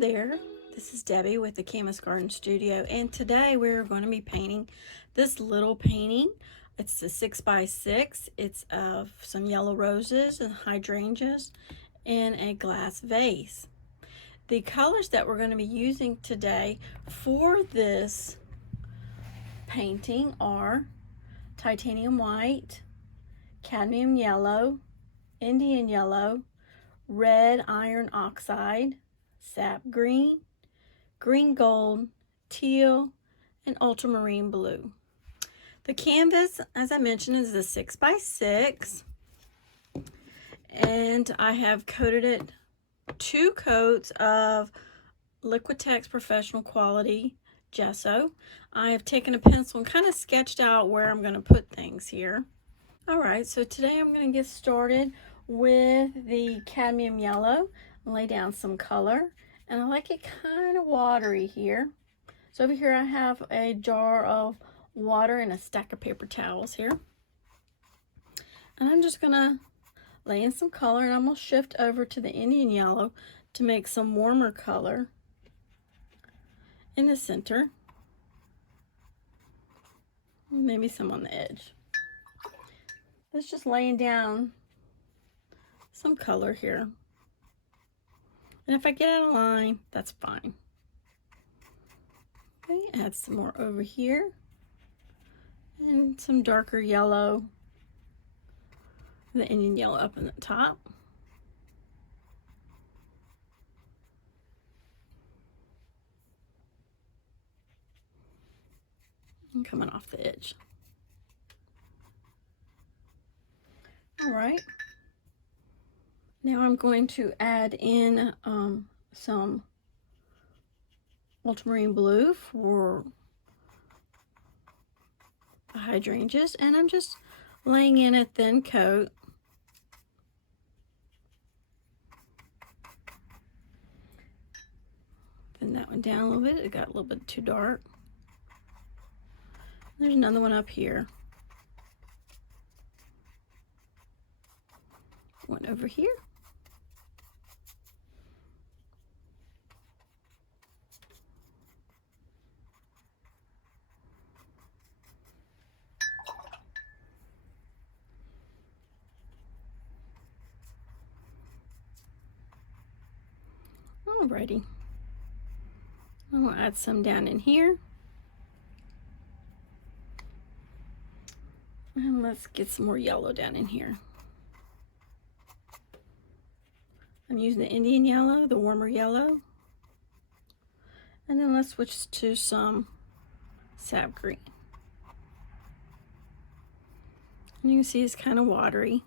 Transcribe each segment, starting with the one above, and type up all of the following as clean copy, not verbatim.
there, this is Debbie with the Canvas Garden Studio, and today we're going to be painting this little painting. It's a 6x6. It's of some yellow roses and hydrangeas in a glass vase. The colors that we're going to be using today for this painting are titanium white, cadmium yellow, Indian yellow, red iron oxide, sap green, green gold, teal, and ultramarine blue. The canvas, as I mentioned, is a 6x6, and I have coated it 2 coats of Liquitex Professional Quality gesso. I have taken a pencil and kind of sketched out where I'm going to put things here. Alright, so today I'm going to get started with the cadmium yellow, lay down some color, and I like it kind of watery here. So over here I have a jar of water and a stack of paper towels here. And I'm just going to lay in some color, and I'm going to shift over to the Indian yellow to make some warmer color in the center. Maybe some on the edge. It's just laying down some color here. And if I get out of line, that's fine. Okay, add some more over here. And some darker yellow. The Indian yellow up in the top. And coming off the edge. Alright. Now I'm going to add in some ultramarine blue for the hydrangeas, and I'm just laying in a thin coat. Thin that one down a little bit. It got a little bit too dark. There's another one up here. One over here. Alrighty. I'm going to add some down in here. And let's get some more yellow down in here. I'm using the Indian yellow, the warmer yellow. And then let's switch to some sap green. And you can see it's kind of watery.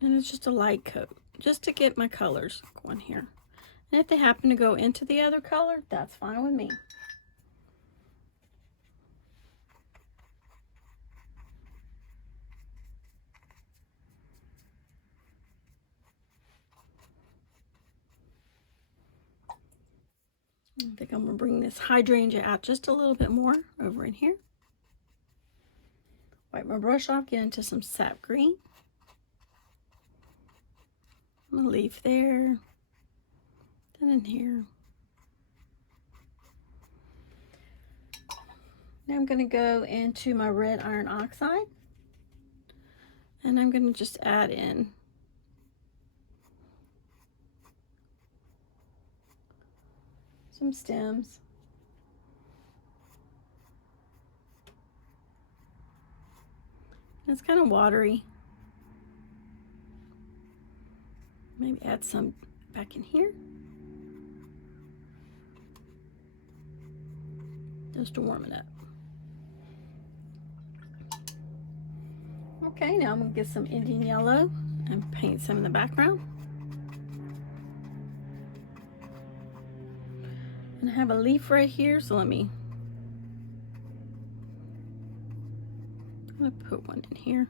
And it's just a light coat, just to get my colors going here. And if they happen to go into the other color, that's fine with me. I think I'm going to bring this hydrangea out just a little bit more over in here. Wipe my brush off, get into some sap green. I'm going to leave there, then in here. Now I'm going to go into my red iron oxide, and I'm going to just add in some stems. It's kind of watery. Maybe add some back in here. Just to warm it up. Okay, now I'm going to get some Indian yellow and paint some in the background. And I have a leaf right here, so I'm going to put one in here.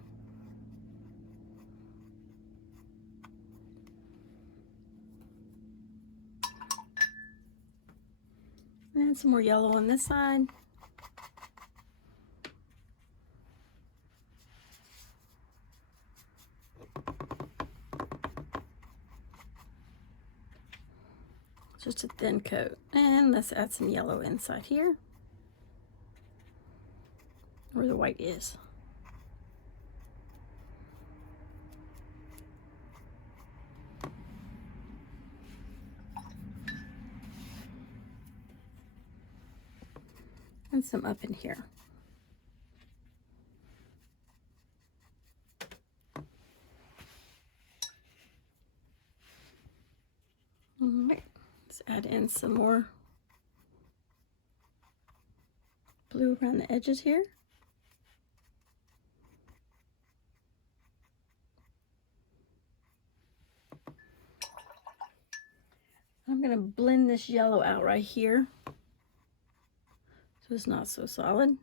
And some more yellow on this side. Just a thin coat. And let's add some yellow inside here, where the white is. And some up in here. All right, let's add in some more blue around the edges here. I'm going to blend this yellow out right here so it's not so solid.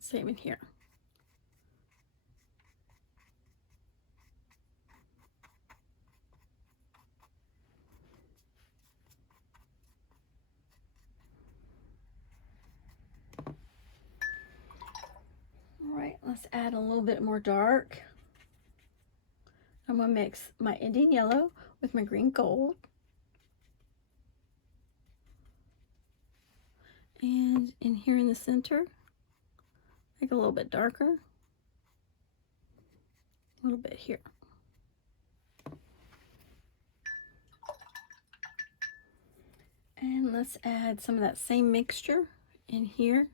Same in here. All right, let's add a little bit more dark. I'm going to mix my Indian yellow with my green gold. And in here in the center, make it a little bit darker. A little bit here. And let's add some of that same mixture in here.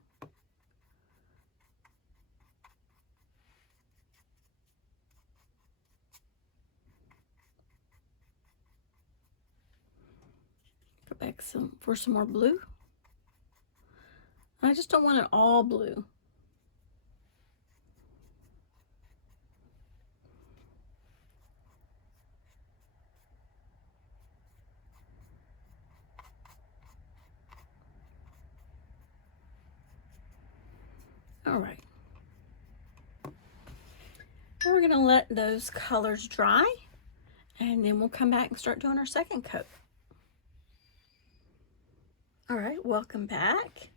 Go back for some more blue. I just don't want it all blue. All right. Now we're going to let those colors dry, and then we'll come back and start doing our second coat. All right, welcome back.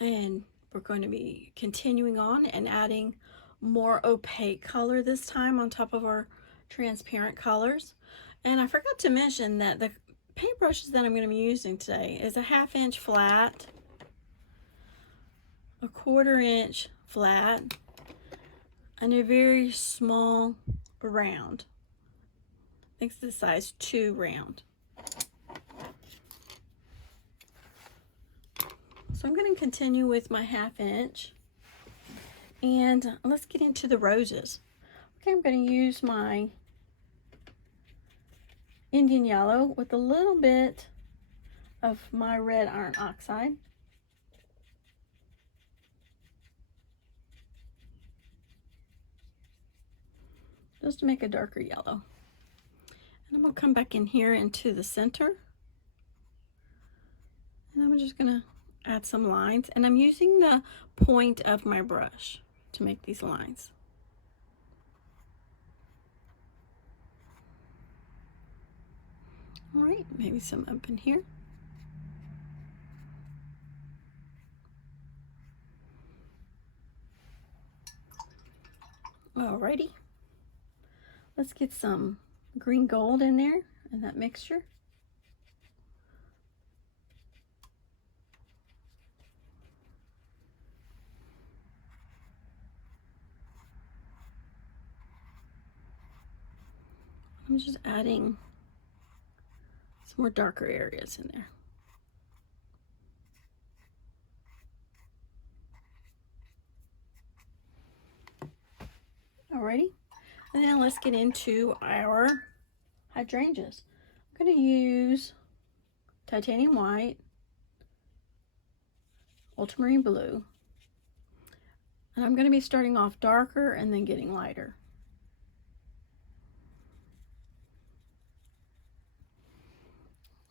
And we're going to be continuing on and adding more opaque color this time on top of our transparent colors. And I forgot to mention that the paintbrushes that I'm going to be using today is a 1/2 inch flat, a 1/4 inch flat, and a very small round. I think it's the size 2 round. So I'm going to continue with my 1/2 inch, and let's get into the roses. Okay, I'm going to use my Indian yellow with a little bit of my red iron oxide. Just to make a darker yellow. And I'm going to come back in here into the center. And I'm just going to add some lines. And I'm using the point of my brush to make these lines. All right, maybe some up in here. Alrighty. Let's get some green gold in there in that mixture. I'm just adding some more darker areas in there. Alrighty, and now let's get into our hydrangeas. I'm going to use titanium white, ultramarine blue, and I'm going to be starting off darker and then getting lighter.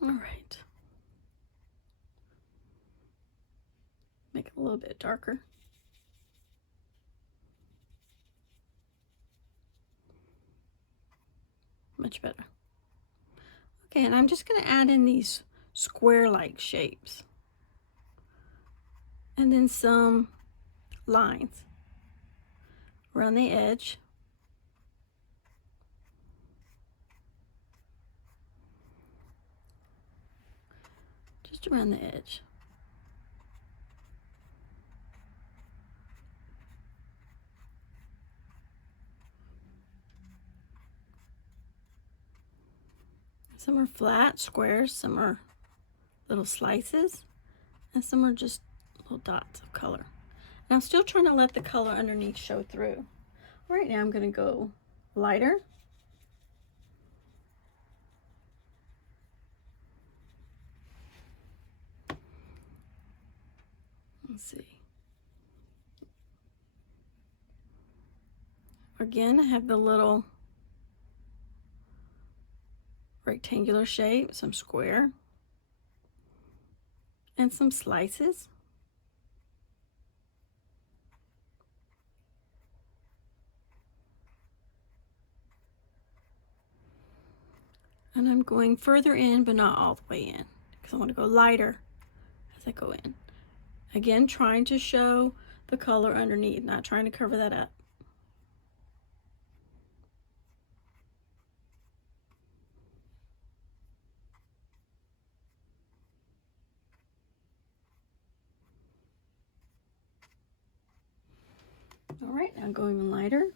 All right, make it a little bit darker. Much better. Okay, and I'm just going to add in these square-like shapes. And then some lines around the edge. just around the edge. Some are flat squares, some are little slices, and some are just little dots of color. And I'm still trying to let the color underneath show through. Right now I'm going to go lighter. Let's see. Again, I have the little rectangular shape, some square, and some slices. And I'm going further in, but not all the way in, because I want to go lighter as I go in. Again, trying to show the color underneath, not trying to cover that up. All right, now go even lighter.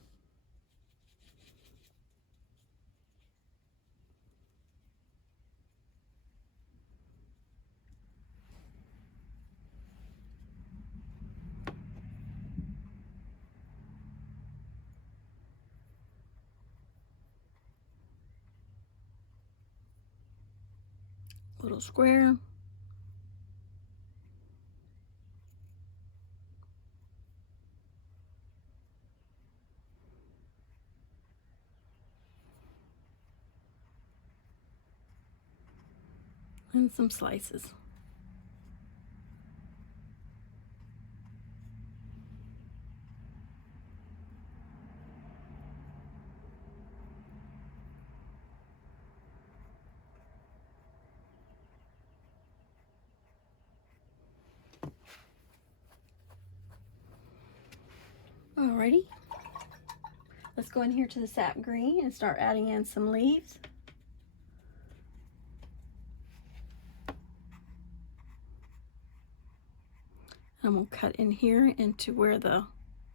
Little square. And some slices. Alrighty, let's go in here to the sap green and start adding in some leaves. I'm going to cut in here into where the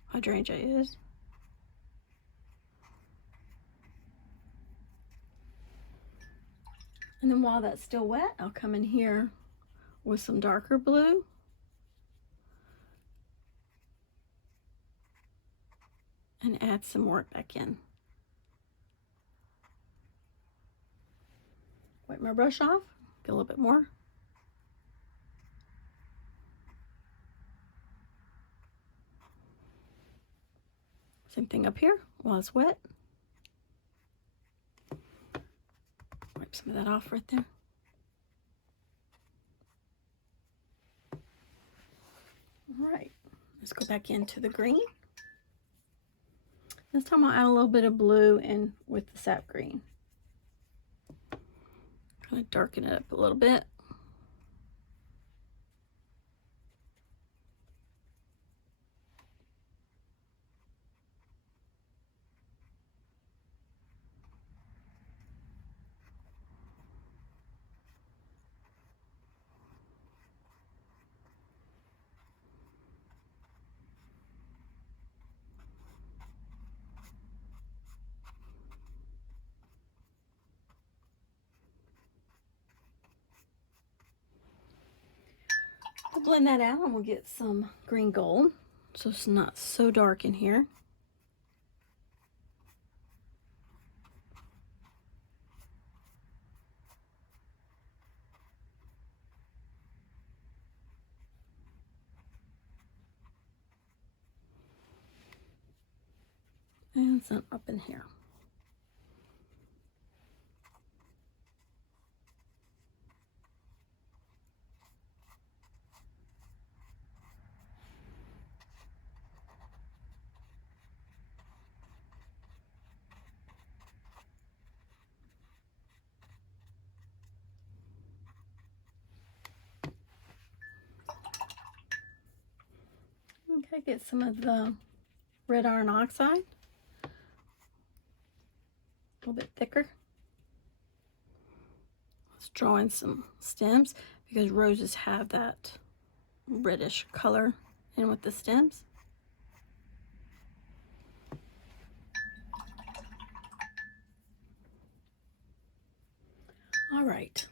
hydrangea is. And then while that's still wet, I'll come in here with some darker blue. And add some work back in. Wipe my brush off, get a little bit more. Same thing up here while it's wet. Wipe some of that off right there. All right, let's go back into the green. This time I'll add a little bit of blue in with the sap green. Kind of darken it up a little bit. We'll blend that out and we'll get some green gold so it's not so dark in here. And some up in here. Okay, get some of the red iron oxide, a little bit thicker. Let's draw in some stems. because roses have that reddish color in with the stems. All right,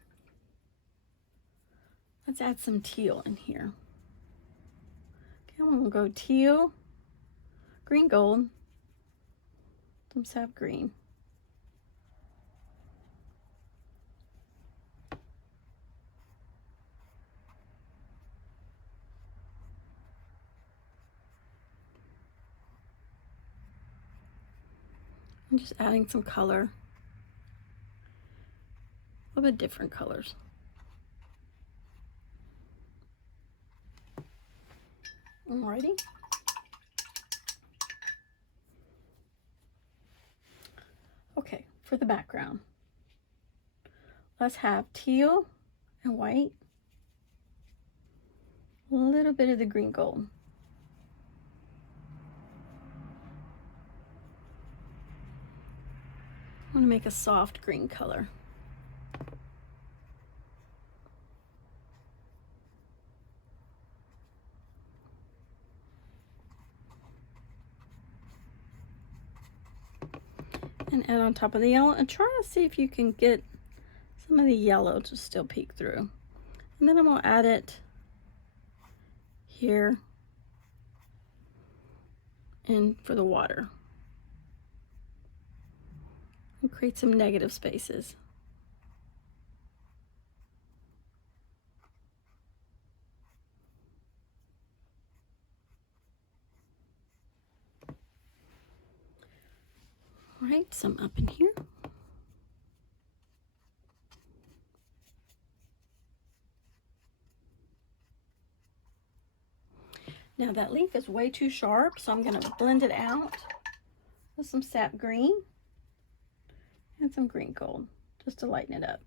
let's add some teal in here. Okay, I'm gonna go teal, green gold, some sap green. I'm just adding some color, a little bit different colors. Alrighty. Okay, for the background, let's have teal and white, a little bit of the green gold. I want to make a soft green color. And add on top of the yellow, and try to see if you can get some of the yellow to still peek through. And then I'm going to add it here and for the water. And create some negative spaces. All right, some up in here. Now that leaf is way too sharp, so I'm going to blend it out with some sap green and some green gold just to lighten it up.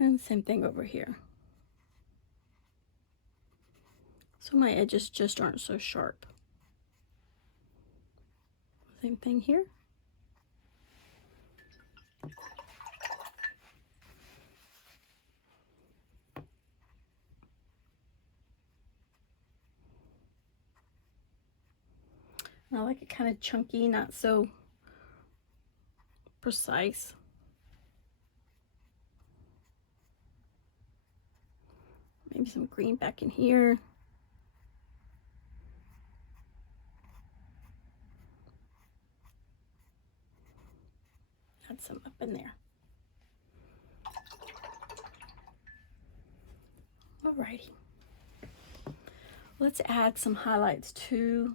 And same thing over here. So my edges just aren't so sharp. Same thing here. I like it kind of chunky, not so precise. Maybe some green back in here. Add some up in there. Alrighty. Let's add some highlights to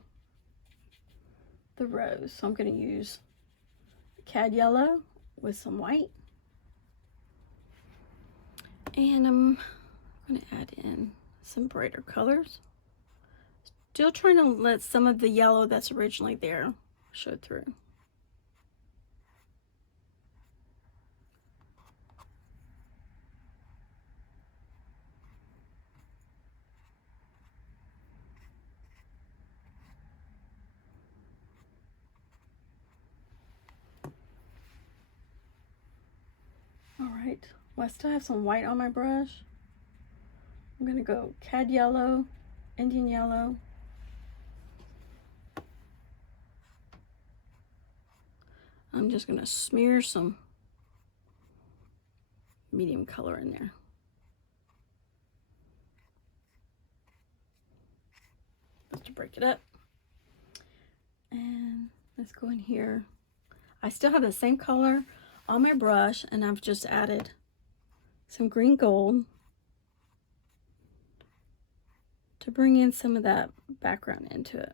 the rose. So I'm going to use cad yellow with some white. And I'm going to add in some brighter colors. Still trying to let some of the yellow that's originally there show through. All right, well, I still have some white on my brush. I'm gonna go cad yellow, Indian yellow, I'm just gonna smear some medium color in there. Just to break it up. And let's go in here. I still have the same color on my brush, and I've just added some green gold to bring in some of that background into it.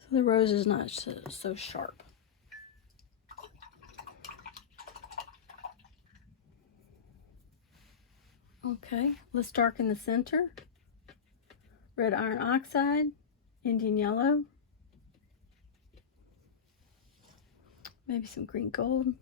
So the rose is not so sharp. Okay, let's darken the center. Red iron oxide, Indian yellow, maybe some green gold.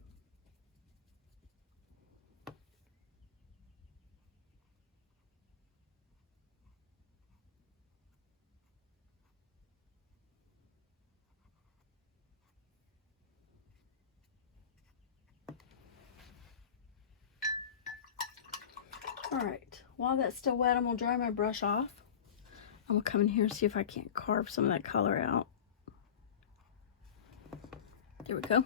All right, while that's still wet, I'm gonna dry my brush off. I'm gonna come in here and see if I can't carve some of that color out. There we go.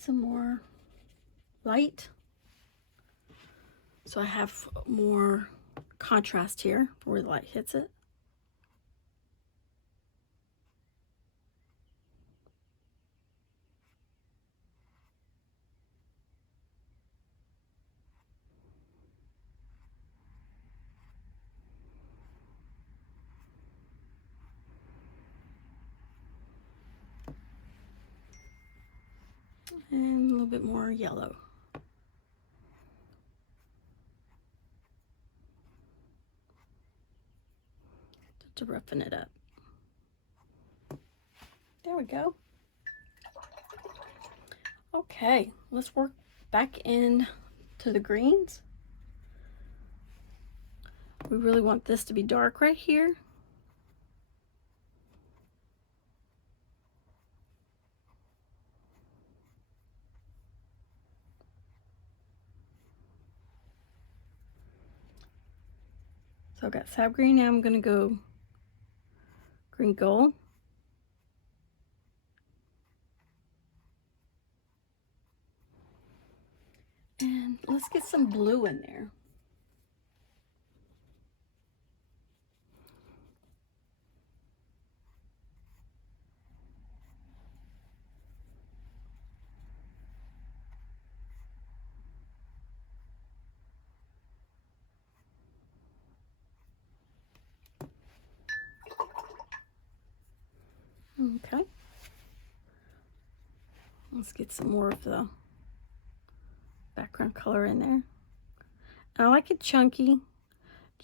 Some more light, so I have more contrast here where the light hits it. And a little bit more yellow. To roughen it up. There we go. Okay, let's work back in to the greens. We really want this to be dark right here. So I've got sap green. Now I'm going to go green gold. And let's get some blue in there. Okay. Let's get some more of the background color in there. I like it chunky,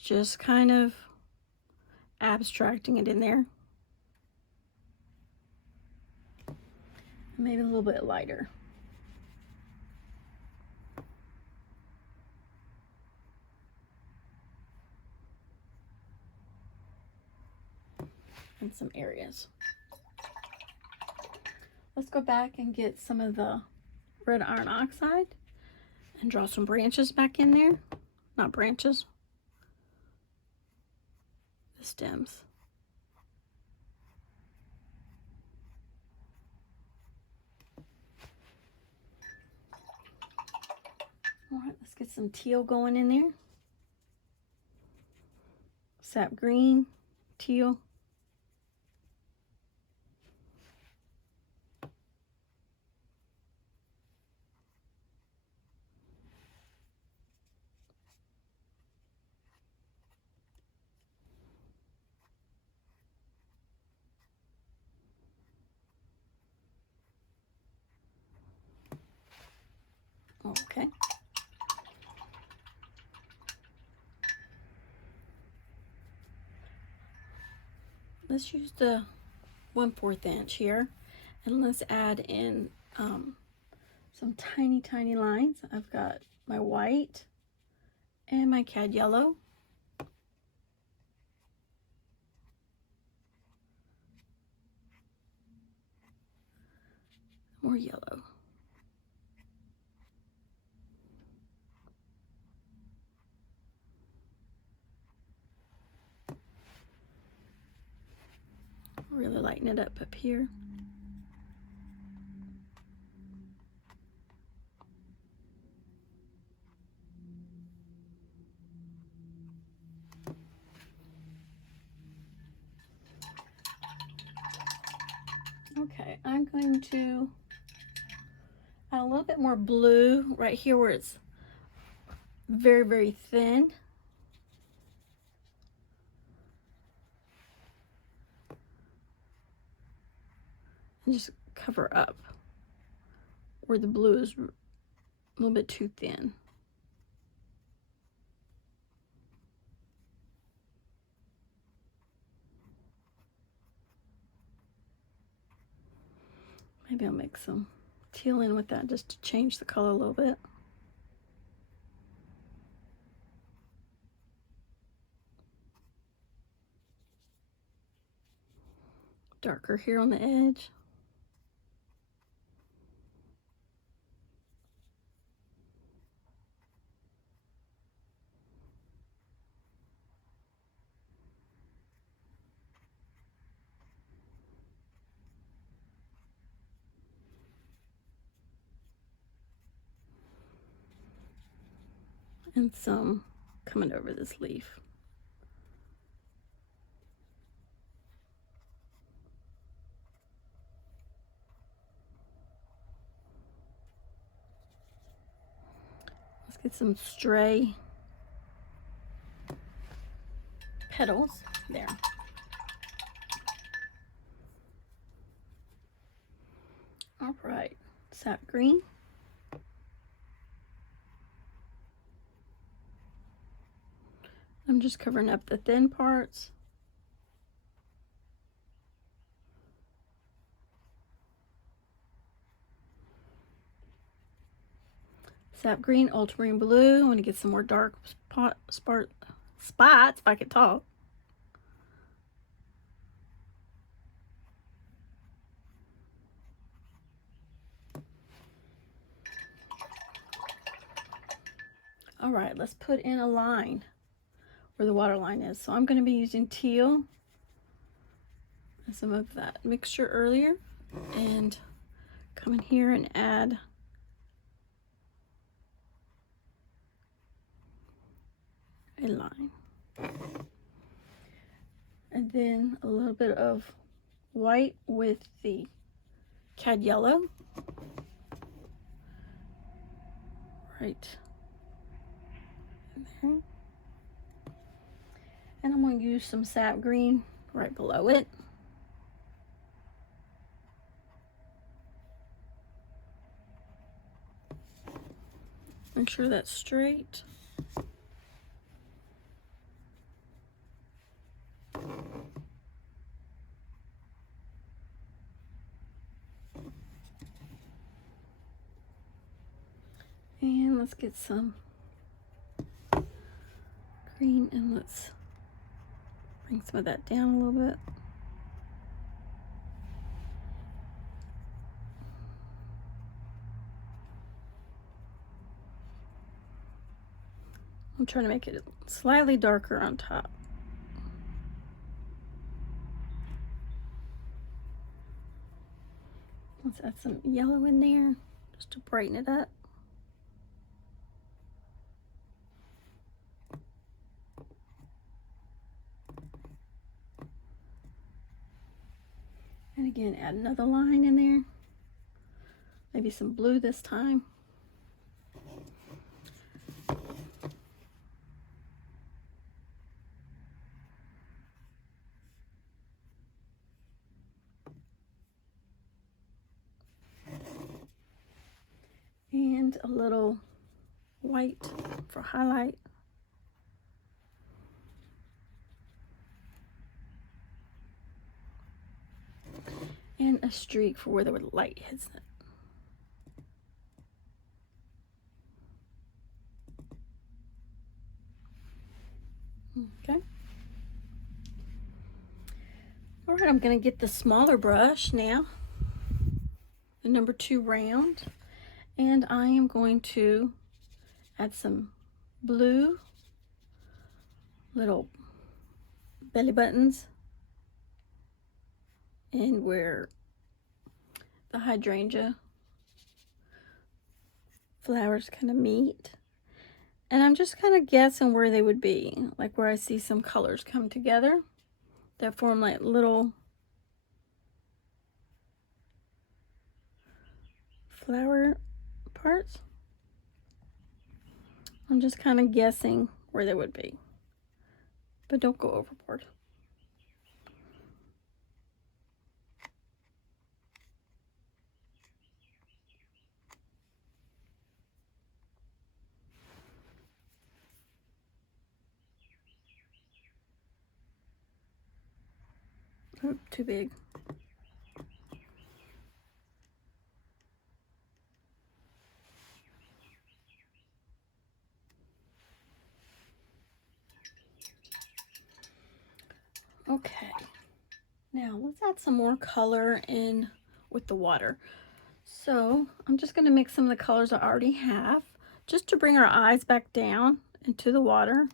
just kind of abstracting it in there. Maybe a little bit lighter. In some areas. Let's go back and get some of the red iron oxide and draw some branches back in there. Not branches, the stems. All right, let's get some teal going in there. Sap green, teal. Okay. Let's use the 1/4 inch here, and let's add in some tiny lines. I've got my white and my cad yellow. More yellow. Really lighten it up here. Okay, I'm going to add a little bit more blue right here where it's very thin. And just cover up where the blue is a little bit too thin. Maybe I'll make some teal in with that just to change the color a little bit. Darker here on the edge. And some coming over this leaf. Let's get some stray petals there. All right, sap green. I'm just covering up the thin parts. Sap green, ultramarine blue. I'm going to get some more dark spots if I could talk. All right, let's put in a line where the water line is. So I'm going to be using teal and some of that mixture earlier, and come in here and add a line. And then a little bit of white with the cad yellow. Right there. And I'm going to use some sap green right below it. Make sure that's straight. And let's get some green and let's bring some of that down a little bit. I'm trying to make it slightly darker on top. Let's add some yellow in there just to brighten it up. And again, add another line in there. Maybe some blue this time. And a little white for highlight. And a streak for where the light hits it. Okay. All right, I'm going to get the smaller brush now, the number 2 round, and I am going to add some blue little belly buttons and where the hydrangea flowers kind of meet. And I'm just kind of guessing where they would be, like where I see some colors come together that form like little flower parts. I'm just kind of guessing where they would be, but don't go overboard. Oh, too big. Okay, now let's add some more color in with the water. So I'm just going to mix some of the colors I already have just to bring our eyes back down into the water.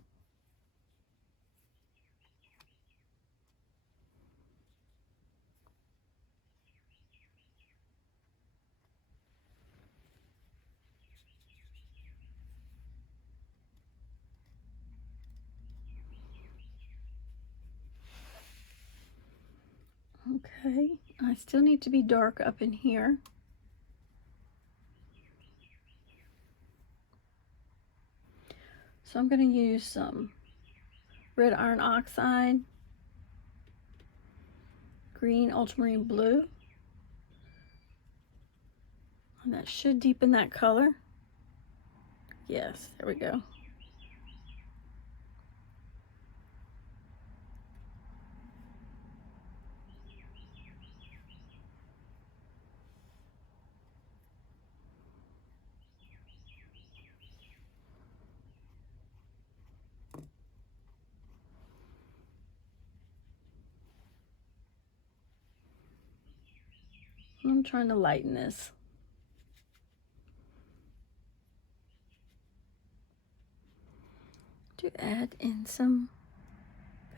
Okay, I still need to be dark up in here. So I'm going to use some red iron oxide, green ultramarine blue, and that should deepen that color. Yes, there we go. I'm trying to lighten this. To add in some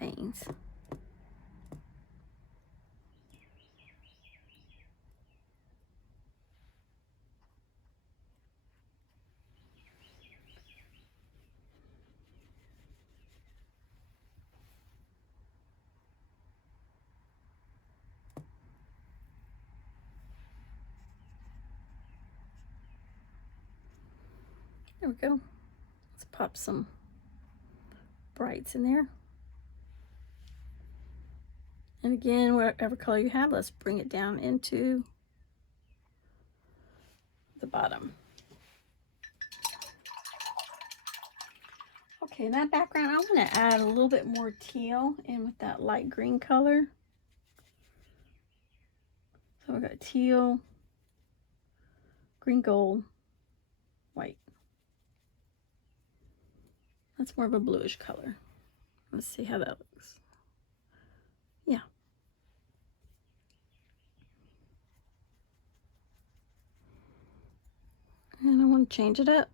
veins. There we go. Let's pop some brights in there. And again, whatever color you have, let's bring it down into the bottom. Okay, in that background, I want to add a little bit more teal in with that light green color. So we've got teal, green gold, white. That's more of a bluish color. Let's see how that looks. Yeah. And I want to change it up.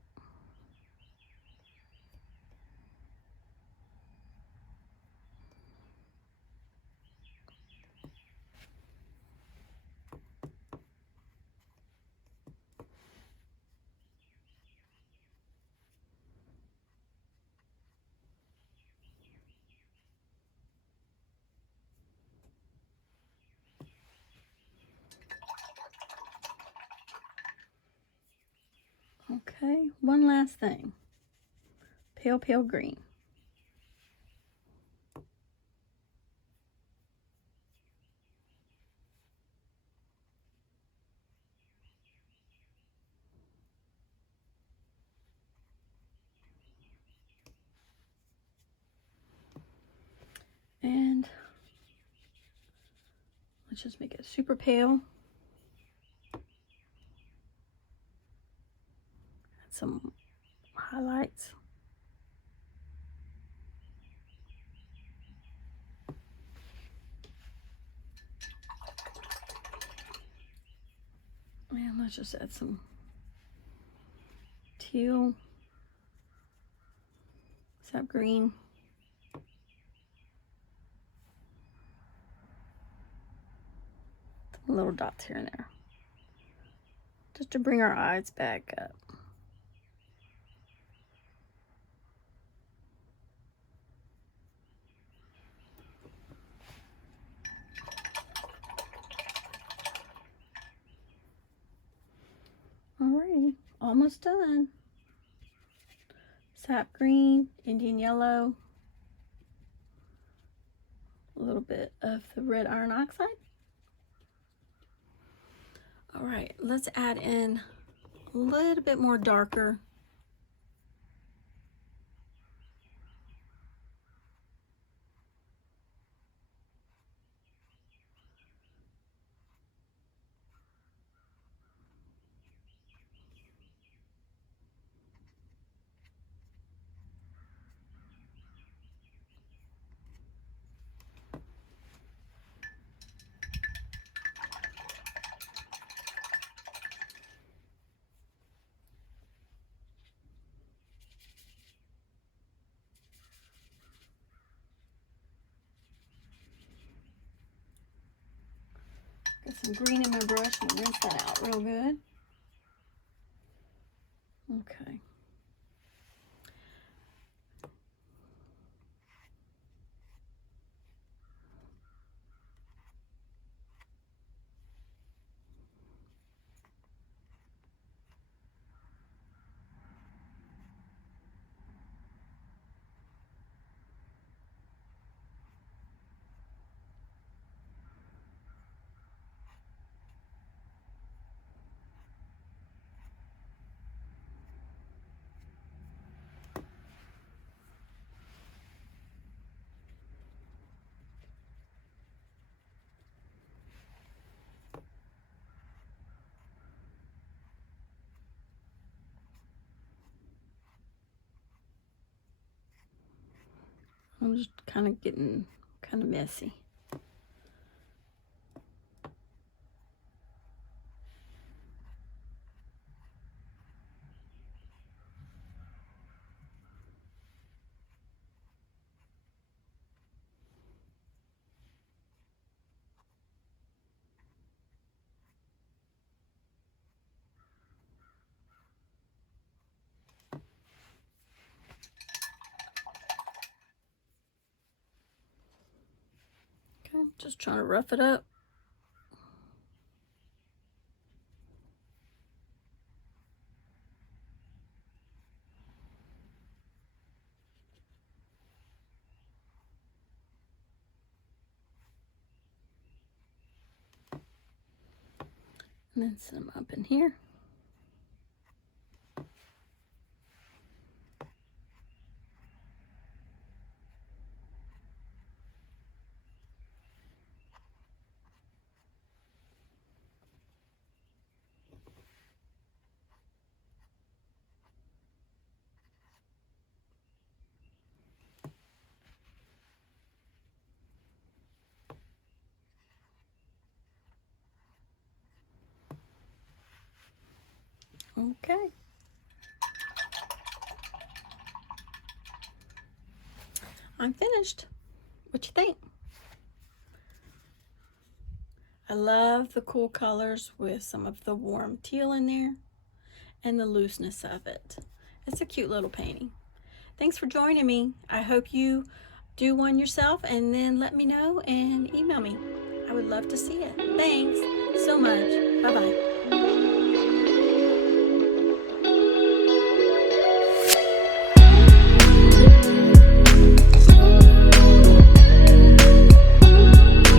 Okay, one last thing. Pale, pale green. And let's just make it super pale. Add some highlights. And let's just add some teal, sap green. Some little dots here and there. Just to bring our eyes back up. Alrighty, almost done. Sap green, Indian yellow, a little bit of the red iron oxide. All right, let's add in a little bit more darker. Got some green in my brush and rinse that out real good. Okay. I'm just kind of getting kind of messy. Okay, just trying to rough it up. And then set them up in here. Okay. I'm finished. What you think? I love the cool colors with some of the warm teal in there and the looseness of it. It's a cute little painting. Thanks for joining me. I hope you do one yourself and then let me know and email me. I would love to see it. Thanks so much. Bye-bye.